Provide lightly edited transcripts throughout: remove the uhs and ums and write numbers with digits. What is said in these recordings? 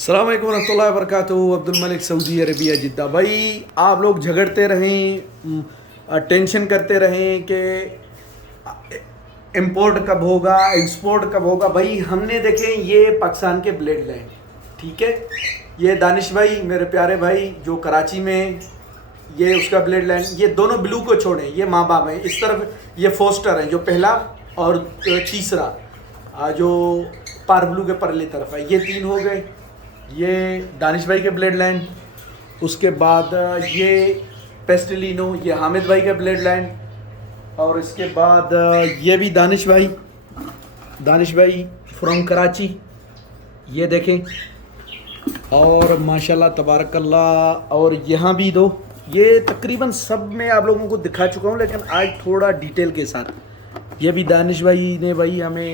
अस्सलाम वालेकुम रहमतुल्लाहि व बरकातुहू। अब्दुल मलिक सऊदी अरबिया जिद्दा। भाई आप लोग झगड़ते रहें, टेंशन करते रहें कि इंपोर्ट कब होगा, एक्सपोर्ट कब होगा। भाई हमने देखे ये पाकिस्तान के ब्लेड लाइन, ठीक है। ये दानिश भाई मेरे प्यारे भाई जो कराची में, ये उसका ब्लेड लाइन। ये दोनों ब्लू को छोड़ें, ये माँ बाप हैं। इस तरफ ये फोस्टर हैं जो पहला और तीसरा जो पार ब्लू के परली तरफ है, ये तीन हो गए। ये दानिश भाई के ब्लेड लाइन। उसके बाद ये पेस्टलिनो, ये हामिद भाई का ब्लेड लाइन। और इसके बाद ये भी दानिश भाई फ्रॉम कराची, ये देखें। और माशाल्लाह तबारकल्लाह। और यहाँ भी दो, ये तकरीबन सब मैं आप लोगों को दिखा चुका हूँ, लेकिन आज थोड़ा डिटेल के साथ। ये भी दानिश भाई ने भाई हमें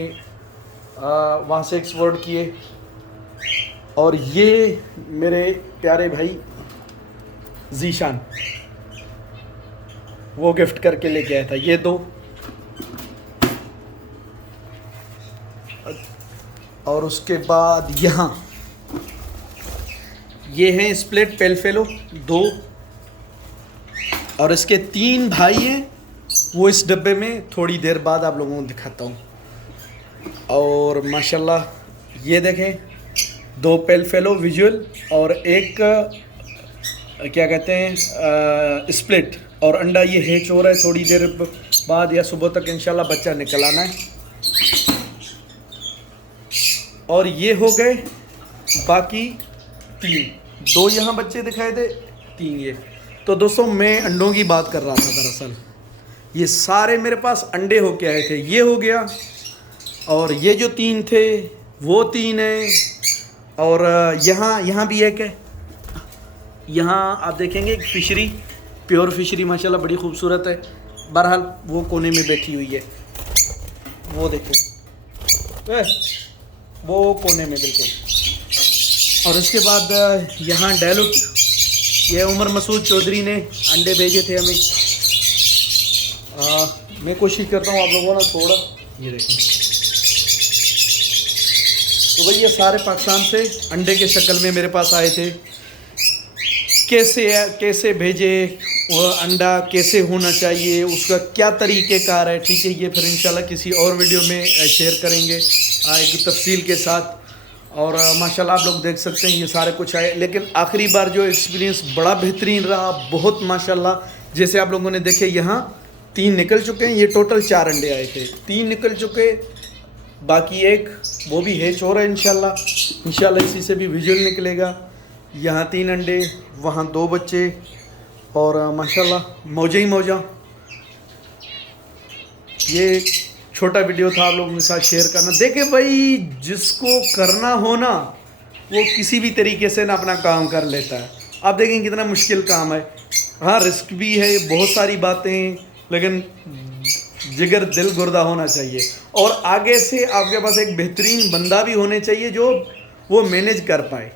वहाँ से एक्सपोर्ट किए। और ये मेरे प्यारे भाई जीशान, वो गिफ्ट करके लेके आया था। ये दो। और उसके बाद यहाँ ये हैं स्प्लिट पेलफेलो दो। और इसके तीन भाई हैं, वो इस डब्बे में थोड़ी देर बाद आप लोगों को दिखाता हूँ। और माशाल्लाह ये देखें, दो पेलफेलो विजुअल और एक क्या कहते हैं स्प्लिट। और अंडा ये हैच हो रहा है, थोड़ी देर बाद या सुबह तक इंशाल्लाह बच्चा निकल आना है। और ये हो गए बाकी तीन, दो यहाँ बच्चे दिखाए थे, तीन ये। तो दोस्तों मैं अंडों की बात कर रहा था। दरअसल ये सारे मेरे पास अंडे होके आए थे। ये हो गया, और ये जो तीन थे वो तीन हैं। और यहाँ भी एक है। यहाँ आप देखेंगे एक फिशरी, प्योर फिशरी माशाल्लाह बड़ी खूबसूरत है। बहरहाल वो कोने में बैठी हुई है, वो देखो वो कोने में बिल्कुल। और उसके बाद यहाँ डेलुट, ये उमर मसूद चौधरी ने अंडे भेजे थे हमें। मैं कोशिश करता हूँ आप लोगों ना थोड़ा, ये देखें। तो भाई ये सारे पाकिस्तान से अंडे के शक्ल में मेरे पास आए थे। कैसे भेजे, अंडा कैसे होना चाहिए, उसका क्या तरीक़ेकार है, ठीक है। ये फिर इंशाल्लाह किसी और वीडियो में शेयर करेंगे एक तफसील के साथ। और माशाल्लाह आप लोग देख सकते हैं ये सारे कुछ आए। लेकिन आखिरी बार जो एक्सपीरियंस बड़ा बेहतरीन रहा, बहुत माशाल्लाह। जैसे आप लोगों ने देखे यहाँ तीन निकल चुके हैं, ये टोटल 4 अंडे आए थे, 3 निकल चुके, बाकी एक वो भी हैच हो रहा है इंशाल्लाह इसी से भी विजुअल निकलेगा। यहाँ 3 अंडे, वहाँ 2 बच्चे। और माशाल्लाह मौजा ही मौजा। ये छोटा वीडियो था आप लोगों के साथ शेयर करना। देखे भाई, जिसको करना हो ना वो किसी भी तरीके से ना अपना काम कर लेता है। आप देखें कितना मुश्किल काम है। हाँ रिस्क भी है, बहुत सारी बातें, लेकिन जिगर दिल गुर्दा होना चाहिए। और आगे से आपके पास एक बेहतरीन बंदा भी होने चाहिए जो वो मैनेज कर पाए।